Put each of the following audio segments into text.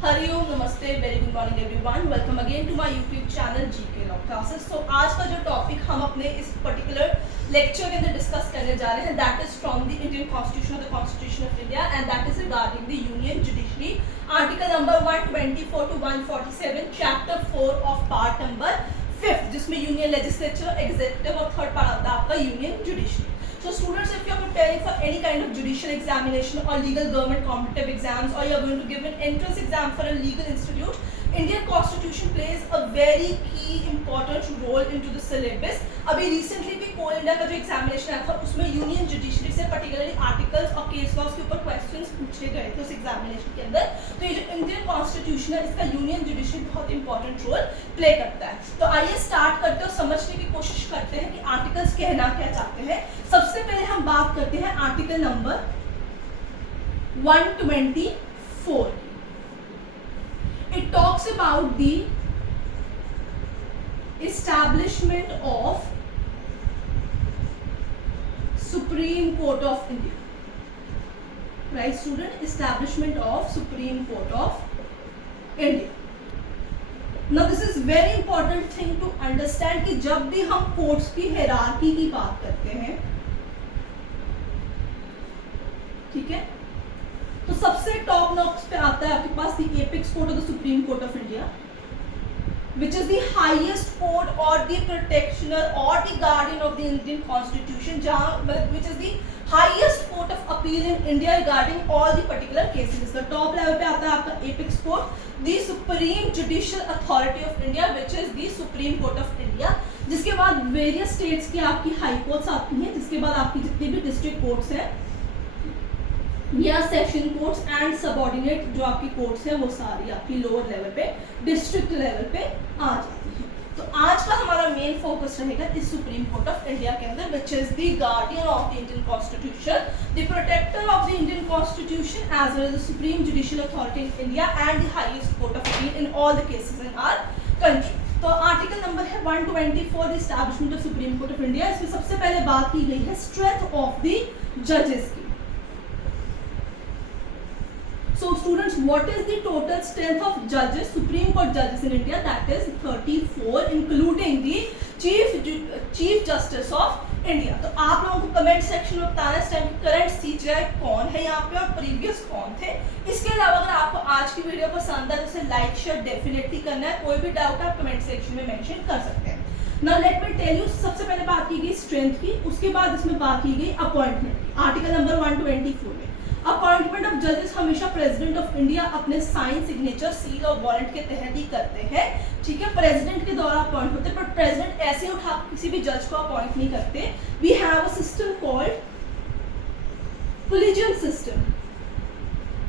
हरिओम नमस्ते very good morning everyone welcome again to my YouTube channel GK law classes. तो आज का जो टॉपिक हम अपने इस पर्टिकुलर लेक्चर के अंदर डिस्कस करने जा रहे हैं that is from the Indian constitution of the constitution of India and that is regarding the union judiciary article number 124 to 147 chapter 4 of part number 5 जिसमें यूनियन लेजिस्लेचर एग्जीक्यूटिव और third part आता है आपका union judiciary. So students, if you are preparing for any kind of judicial examination or legal government competitive exams, or you are going to give an entrance exam for a legal institute, Indian Constitution plays a very key important role into the syllabus. अभी recently भी कोल India का जो examination आया था उसमें union judiciary से particularly articles और case laws के ऊपर क्वेश्चंस पूछे गए थे उस एग्जामिनेशन के अंदर। तो ये जो इंडियन कॉन्स्टिट्यूशन है इसका यूनियन जुडिशरी बहुत इंपॉर्टेंट रोल प्ले करता है। तो आइए स्टार्ट करते हैं और समझने की कोशिश करते हैं कि आर्टिकल्स कहना क्या चाहते हैं। सबसे पहले हम बात करते हैं article number 124। It talks about the establishment of Supreme Court of India. Right, student? Establishment of Supreme Court of India. Now this is very important thing to understand कि जब भी हम कोर्ट्स की हायरार्की की बात करते हैं, ठीक है, तो सबसे टॉप नॉक्स पे आता है आपके पास the apex court of the supreme court of India which is the highest court or the protectioner or the guardian of the Indian Constitution, which is the highest court of appeal in India regarding all the particular cases. The top level पे आता है आपका apex court, the supreme judicial authority of India, which is the Supreme Court of India. जिसके बाद various states की आपकी high courts आती हैं, जिसके बाद आपकी जितनी भी district courts हैं या सेशन कोर्ट्स एंड सबऑर्डिनेट जो आपकी कोर्ट्स है वो सारी आपकी लोअर लेवल पे डिस्ट्रिक्ट लेवल पे आ जाती है। तो आज का हमारा मेन फोकस रहेगा इस सुप्रीम कोर्ट ऑफ इंडिया के अंदर which is the guardian of the Indian constitution, the protector of the Indian constitution as well as the supreme judicial authority in India and the highest court of appeal in all the cases in our country. तो article number है 124 the establishment of supreme court of India. इसमें सबसे पहले बात की गई है strength of the जजेस की। So students, what is the total strength of judges, Supreme Court judges in India? That is 34, including the Chief Justice of India. तो आप लोगों को कमेंट सेक्शन में बताना इस टाइम करंट सीजीआई कौन है यहाँ पे और प्रीवियस कौन थे। इसके अलावा अगर आपको आज की वीडियो पसंद है तो इसे लाइक शेयर डेफिनेटली करना है। कोई भी डाउट है आप कमेंट सेक्शन में मेंशन कर सकते हैं। Now let me tell you, सबसे पहले बात की गई स्ट्रेंथ की, उसके बाद इसमें बात की गई अपॉइंटमेंट की। आर्टिकल नंबर 124 में अपॉइंटमेंट ऑफ जजेस हमेशा प्रेसिडेंट ऑफ इंडिया अपने साइन, सिग्नेचर, सील और वारंट के तहत ही करते हैं। ठीक है, प्रेसिडेंट के द्वारा अपॉइंट होते हैं, पर प्रेसिडेंट ऐसे उठा किसी भी जज को अपॉइंट नहीं करते। We have a system called collegium system,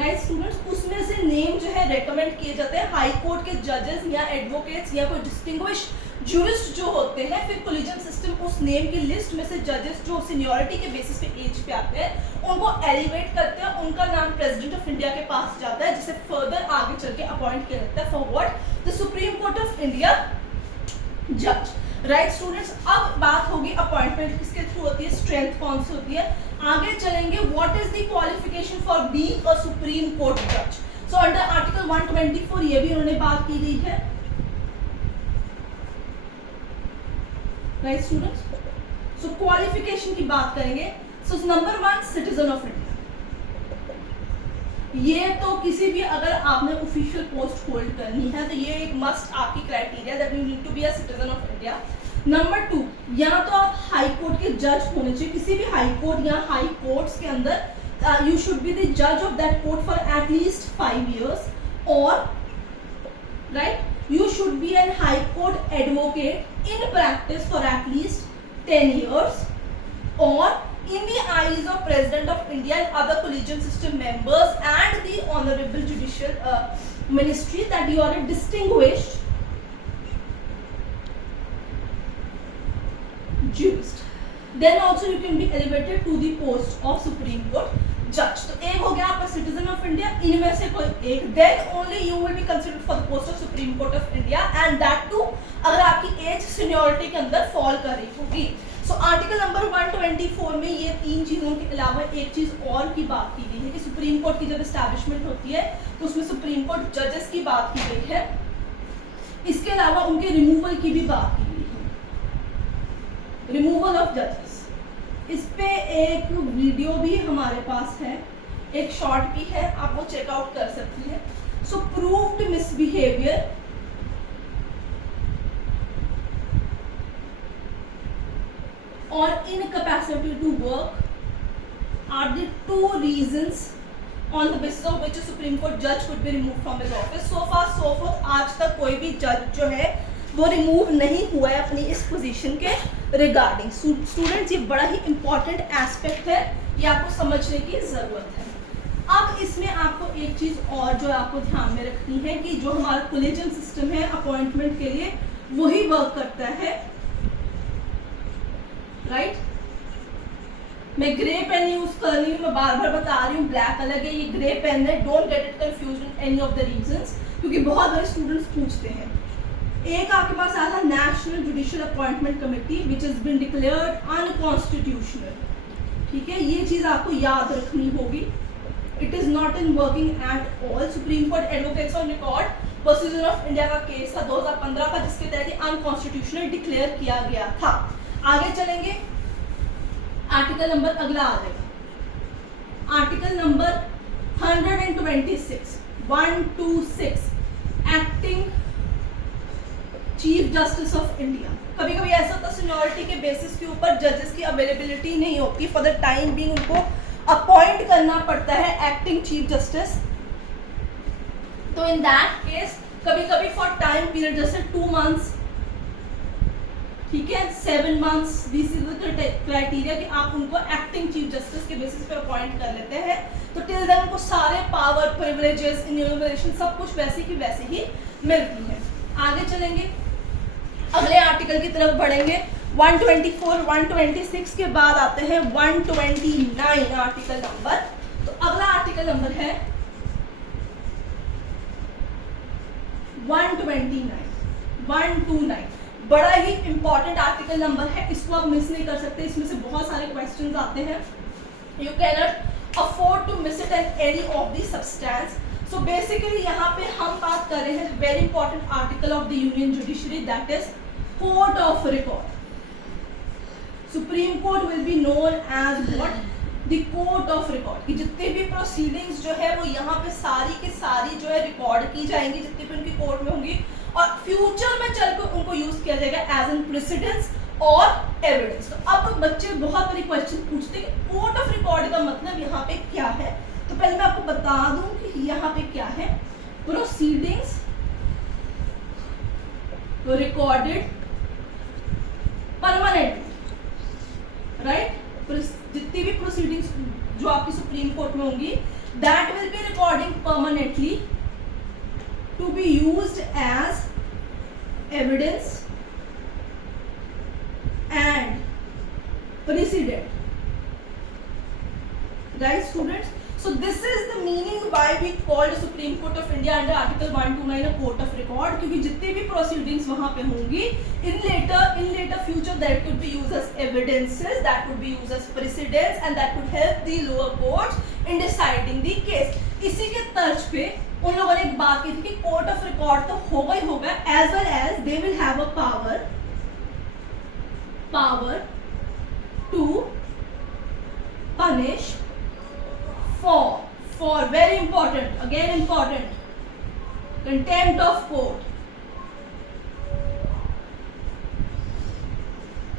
right students. उसमें से नेम जो है रेकमेंड किए जाते हैं हाई कोर्ट के जजेस या एडवोकेट्स या कोई डिस्टिंग्विश जूरिस्ट जो होते हैं। फिर कोलिजियम सिस्टम उस नेम की लिस्ट में से जजेस जो सीनियरिटी के बेसिस पे एज पे आते हैं उनको एलिवेट करते हैं, उनका नाम प्रेसिडेंट ऑफ इंडिया के पास जाता है जिसे फर्दर आगे चल के अपॉइंट किया जाता है for what the supreme court of India जज। राइट स्टूडेंट्स, अब बात होगी अपॉइंटमेंट किसके थ्रू होती है, स्ट्रेंथ कौन सी होती है। आगे चलेंगे what is the qualification for being a supreme court जज। सो अंडर आर्टिकल 124 ये भी उन्होंने बात की गई है। राइट स्टूडेंट्स, सो क्वालिफिकेशन की बात करेंगे। So number 1 citizen of India. ये तो किसी भी अगर आपने ऑफिशियल पोस्ट होल्ड करनी है तो ये एक मस्ट आपकी criteria that you need to be a citizen of India. Number 2, या तो आप हाई कोर्ट के जज होने चाहिए, किसी भी हाई कोर्ट या हाई कोर्ट्स के अंदर यू शुड बी द जज of that court for at least 5 years, और right you should be an high court advocate in practice for at least 10 years, or in the eyes of President of India and other collegium system members and the honorable judicial ministry that you are a distinguished jurist. Then also you can be elevated to the post of Supreme Court जज। तो एक हो गया आपका citizen of India, इनमें से कोई एक, then only you will be considered for the post of supreme court of India and that too अगर आपकी एज सीनियरिटी के अंदर फॉल कर रही होगी। सो आर्टिकल नंबर 124 में ये तीन चीजों के अलावा एक चीज और की बात की गई है कि सुप्रीम कोर्ट की जब एस्टैब्लिशमेंट होती है तो उसमें सुप्रीम कोर्ट जजेस की बात की गई है, इसके अलावा उनके रिमूवल की भी बात की गई है, रिमूवल ऑफ जजेस। इस पे एक वीडियो भी हमारे पास है, एक शॉर्ट भी है, आप वो चेकआउट कर सकती है। सो प्रूव्ड मिसबिहेवियर और incapacity to work are the two reasons on the basis of which a Supreme Court judge could be removed from his office. So far so forth आज तक कोई भी जज जो है वो रिमूव नहीं हुआ है अपनी इस पोजीशन के रिगार्डिंग। स्टूडेंट्स, ये बड़ा ही इंपॉर्टेंट एस्पेक्ट है, ये आपको समझने की जरूरत है। अब इसमें आपको एक चीज और जो आपको ध्यान में रखनी है कि जो हमारा कोलेजियम सिस्टम है अपॉइंटमेंट के लिए वही वर्क करता है, राइट। मैं ग्रे पेन यूज कर रही हूँ, मैं बार बार बता रही हूँ ब्लैक अलग है, ये ग्रे पेन है, don't get it confused in any of the reasons, क्योंकि बहुत सारे स्टूडेंट्स पूछते हैं। एक आपके पास आया था national judicial appointment committee which is been declared unconstitutional, ठीक है, ये चीज आपको याद रखनी होगी। It is not in working at all. Supreme court advocates on record versus of India का केस था 2015 का, जिसके तहत अनकॉन्स्टिट्यूशनल डिक्लेयर किया गया था। आगे चलेंगे, आर्टिकल नंबर अगला आ जाएगा, article number 126 acting chief justice of India. कभी कभी ऐसा होता है सीनियरिटी के बेसिस के ऊपर जजेस की अवेलेबिलिटी नहीं होती, फॉर द टाइम बीइंग उनको अपॉइंट करना पड़ता है एक्टिंग चीफ जस्टिस। तो इन दैट केस कभी कभी फॉर टाइम पीरियड जैसे 2 मंथ्स, ठीक है, 7 months, this is the criteria कि आप उनको एक्टिंग चीफ जस्टिस के बेसिस पे अपॉइंट कर लेते हैं। तो टिल देन उनको सारे पावर, प्रिविलेजेस, इन्यूमरेशन सब कुछ वैसे की वैसे ही मिलती है। आगे चलेंगे, अगले आर्टिकल की तरफ बढ़ेंगे। 124, 126 के बाद आते हैं 129 आर्टिकल नंबर। तो अगला आर्टिकल नंबर है 129, बड़ा ही इंपॉर्टेंट आर्टिकल नंबर है, इसको आप मिस नहीं कर सकते, इसमें से बहुत सारे क्वेश्चंस आते हैं। You can not afford to miss it at any of the substance. So basically यहाँ पे हम बात कर रहे हैं very important article of the union judiciary, that is court of record. Supreme court will be known as what, the court of record, कि जितने भी प्रोसीडिंग्स जो है वो यहाँ पे सारी की सारी जो है रिकॉर्ड की जाएंगी, जितनी भी उनकी कोर्ट में होंगी, और फ्यूचर में चलकर उनको यूज किया जाएगा एज एन प्रेसिडेंस और एविडेंस। तो अब बच्चे बहुत बड़ी क्वेश्चन पूछते हैं कि कोर्ट ऑफ रिकॉर्ड का मतलब यहाँ पे क्या है। तो पहले मैं आपको बता दूं कि यहाँ पे क्या है, प्रोसीडिंग्स रिकॉर्डेड परमानेंट, राइट, जितनी भी प्रोसीडिंग्स जो आपकी सुप्रीम कोर्ट में होंगी, that will be recording permanently to be used as evidence and precedent, right students? So this is the meaning why we called Supreme Court of India under Article 129 a court of record, क्योंकि जितने भी proceedings वहाँ पे होंगी in later future that could be used as evidences, that could be used as precedents, and that could help the lower courts in deciding the case। इसी के तर्ज पे उन लोगों ने एक बात की थी कि कोर्ट ऑफ रिकॉर्ड तो होगा ही होगा, as well as they will have a power to punish for very important, again important, contempt of court,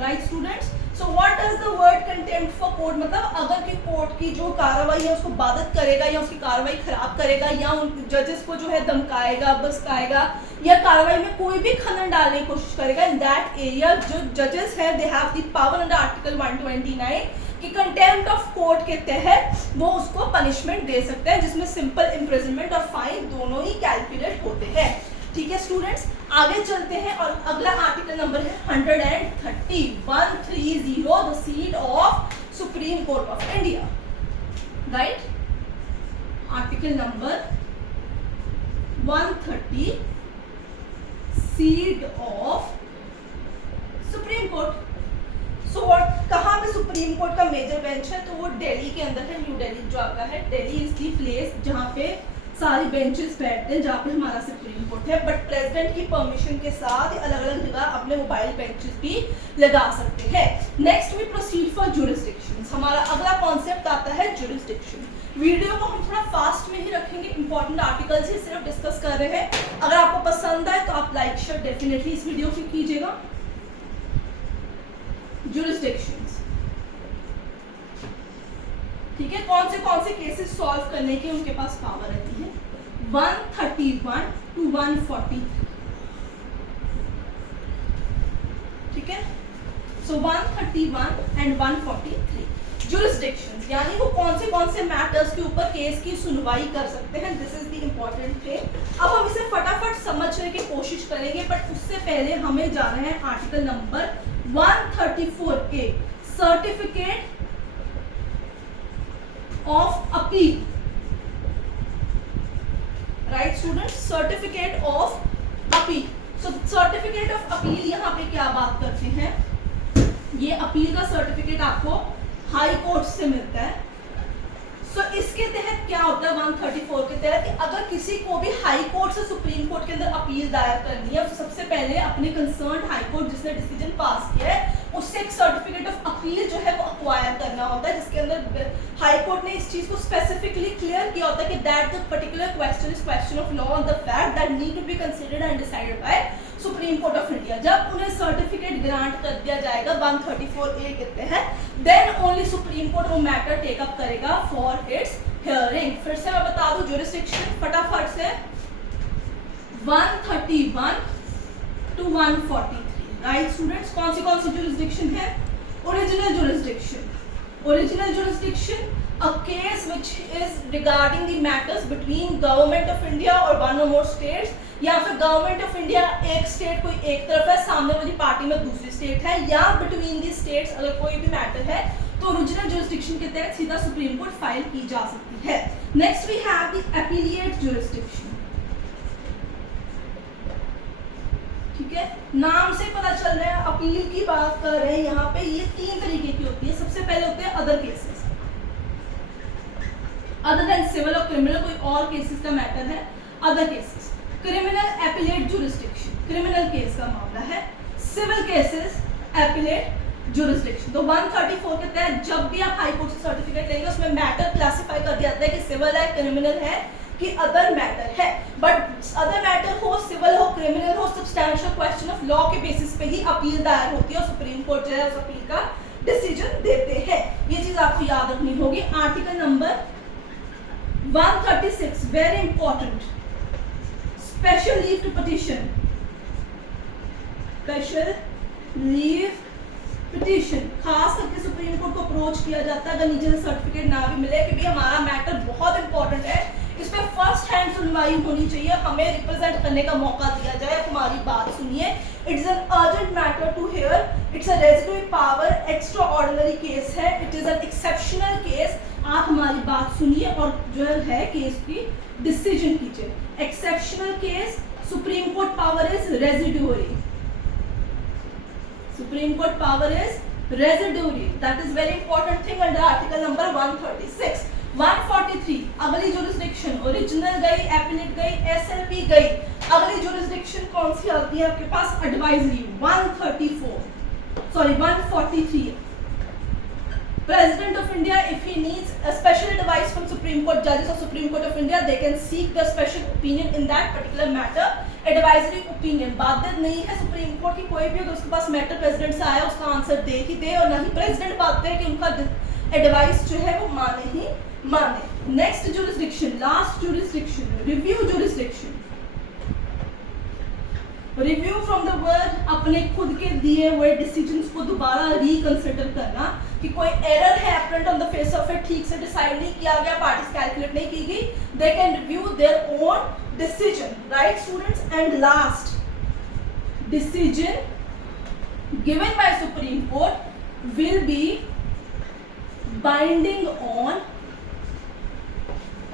right students. So what does the word contempt for court, मतलब अगर कि court की जो कार्रवाई है उसको बाधित करेगा या उसकी कार्रवाई खराब करेगा या उन जजेस को जो है धमकाएगा, बसकाएगा या कार्रवाई में कोई भी खनन डालने की कोशिश करेगा, इन दैट एरिया जो जजेस है they have the power under article 129 कि कंटेम्प्ट ऑफ कोर्ट के तहत वो उसको पनिशमेंट दे सकते हैं, जिसमें सिंपल इम्प्रिजनमेंट और फाइन दोनों ही कैलकुलेट होते हैं। ठीक है स्टूडेंट्स, आगे चलते हैं और अगला आर्टिकल नंबर है 130 the seat of supreme court of India, right. Article number 130 seat of supreme court. So कहाँ पे सुप्रीम कोर्ट का मेजर बेंच है, तो वो दिल्ली के अंदर है, न्यू दिल्ली जो आपका है। दिल्ली इज दी प्लेस जहाँ पे सारी बेंचेस बैठते हैं, जहाँ पे हमारा सुप्रीम कोर्ट है। बट प्रेसिडेंट की परमिशन के साथ अलग अलग जगह अपने मोबाइल बेंचेस भी लगा सकते हैं। Next we proceed for jurisdictions. हमारा अगला कॉन्सेप्ट आता है जुरिस्डिक्शन। वीडियो को हम थोड़ा फास्ट में ही रखेंगे, इंपॉर्टेंट आर्टिकल्स ही सिर्फ डिस्कस कर रहे हैं। अगर आपको पसंद आए तो आप लाइक शेयर डेफिनेटली इस वीडियो को कीजिएगा। जुरिस्डिक्शंस, ठीक है, कौन से केसेस सॉल्व करने के उनके पास पावर रहती है। 131 to 143, ठीक है। सो 131 and 143 जुरिस्डिक्शंस, यानी वो कौन से मैटर्स के ऊपर केस की सुनवाई कर सकते हैं। This is the important thing. अब हम इसे फटाफट समझने की कोशिश करेंगे, बट उससे पहले हमें जाना है article number 134A, certificate of appeal. Right students, certificate of appeal. So certificate of appeal यहाँ पे क्या बात करते हैं, ये अपील का सर्टिफिकेट आपको हाई कोर्ट से मिलता है। सो इसके तहत क्या होता है 134 के तहत, कि अगर किसी को भी हाई कोर्ट से सुप्रीम कोर्ट के अंदर अपील दायर करनी है, तो सबसे पहले अपने कंसर्न हाई कोर्ट जिसने डिसीजन पास किया है उससे एक सर्टिफिकेट ऑफ अपील जो है वो अक्वायर करना होता है, जिसके अंदर हाई कोर्ट ने इस चीज को स्पेसिफिकली क्लियर किया होता है कि that the particular question is question of law on the fact that need to be considered and decided by supreme court of India. जब उन्हें सर्टिफिकेट ग्रांट कर दिया जाएगा 134A के तहत, देन ओनली सुप्रीम कोर्ट वो मैटर टेक अप करेगा for its hearing. फिर से मैं बता दूं जुरिस्डिक्शन फटाफट से, 131 to 143। राइट स्टूडेंट्स, कौन सी जुरिस्डिक्शन है। Original jurisdiction, original jurisdiction a case which is regarding the matters between government of India और one or more states, या फिर गवर्नमेंट ऑफ इंडिया एक स्टेट कोई एक तरफ है, सामने वाली पार्टी में दूसरी स्टेट है, या बिटवीन दी स्टेट्स अगर कोई भी मैटर है तो ओरिजिनल जुरिस्डिक्शन के तहत सीधा सुप्रीम कोर्ट फाइल की जा सकती है। Next we have the appellate jurisdiction, ठीक है, नाम से पता चल रहा है अपील की बात कर रहे हैं यहाँ पे। ये 3 तरीके की होती है। सबसे पहले होते हैं other cases, other than civil और क्रिमिनल, कोई और केसेस का मैटर है, other cases. Criminal appellate jurisdiction, criminal case का मामला है। Civil cases appellate jurisdiction. तो 134 के तहत जब भी आप हाई कोर्ट से सर्टिफिकेट लेंगे उसमें मैटर क्लासिफाई कर दिया जाता है कि सिविल है, क्रिमिनल है कि अदर मैटर है। बट अदर मैटर हो, सिविल हो, क्रिमिनल हो, सब्सटैंशियल क्वेश्चन ऑफ लॉ के बेसिस पे ही अपील दायर होती है और सुप्रीम कोर्ट जो है उस अपील का डिसीजन देते हैं। ये चीज आपको याद रखनी होगी। Article number 136, very important, special leave to petition, special leave petition. खास करके सुप्रीम कोर्ट को अप्रोच किया जाता है अगर नीचे से सर्टिफिकेट ना भी मिले कि भाई हमारा मैटर बहुत इंपॉर्टेंट है, इस पे फर्स्ट हैंड सुनवाई होनी चाहिए, हमें रिप्रेजेंट करने का मौका दिया जाए, हमारी बात सुनिए। It is an urgent matter to hear, it's a residual power, extraordinary case है, it is an exceptional case, आप हमारी बात सुनिए और जो है केस की डिसीजन कीजिए। Exceptional case, supreme court power is residuary, supreme court power is residuary, that is very important thing under article number 136। 143 अगली जुरिस्डिक्शन, ओरिजिनल गई, एपिलेट गई, एसएलपी गई। अगली जुरिस्डिक्शन कौन सी आती है आपके पास, advisory. 143 President of India, if he needs a special advice from Supreme Court judges of Supreme Court of India, they can seek the special opinion in that particular matter. Advisory opinion बाध्यता नहीं है supreme court की, कोई भी अगर उसके पास matter president से आया उसका आंसर दे ही दे, और नहीं प्रेसिडेंट बाध्य है कि उनका एडवाइस जो है वो माने ही माने। Next jurisdiction, last jurisdiction, review jurisdiction. Review from the word अपने खुद के दिए हुए डिसीजंस को दोबारा रिकंसिडर करना कि कोई एरर है apparent on the face of it, ठीक से डिसाइड नहीं किया गया, पार्टीज कैलकुलेट नहीं की गई, they can review their own decision. Right students, and last, decision given by supreme court will B binding on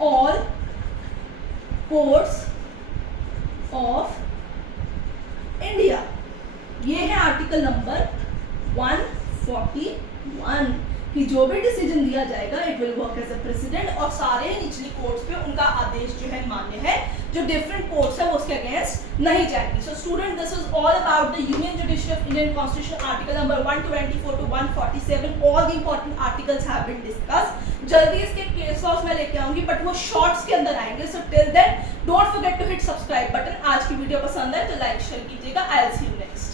all courts of India. ये है आर्टिकल नंबर 1 241 कि जो भी डिसीजन दिया जाएगा it will work as a precedent और सारे निचली कोर्ट्स पे उनका आदेश जो है मान्य है, जो डिफरेंट कोर्ट्स है वो उसके अगेंस्ट नहीं जाएंगी. So student, this is all about the union judiciary of Indian constitution article number 124 to 147. All the important articles have been discussed. जल्दी इसके केस लॉस मैं लेके आऊंगी बट वो शॉर्ट्स के अंदर आएंगे. So till then don't forget to hit subscribe button. आज की वीडियो पसंद है तो लाइक शेयर कीजिएगा. I will see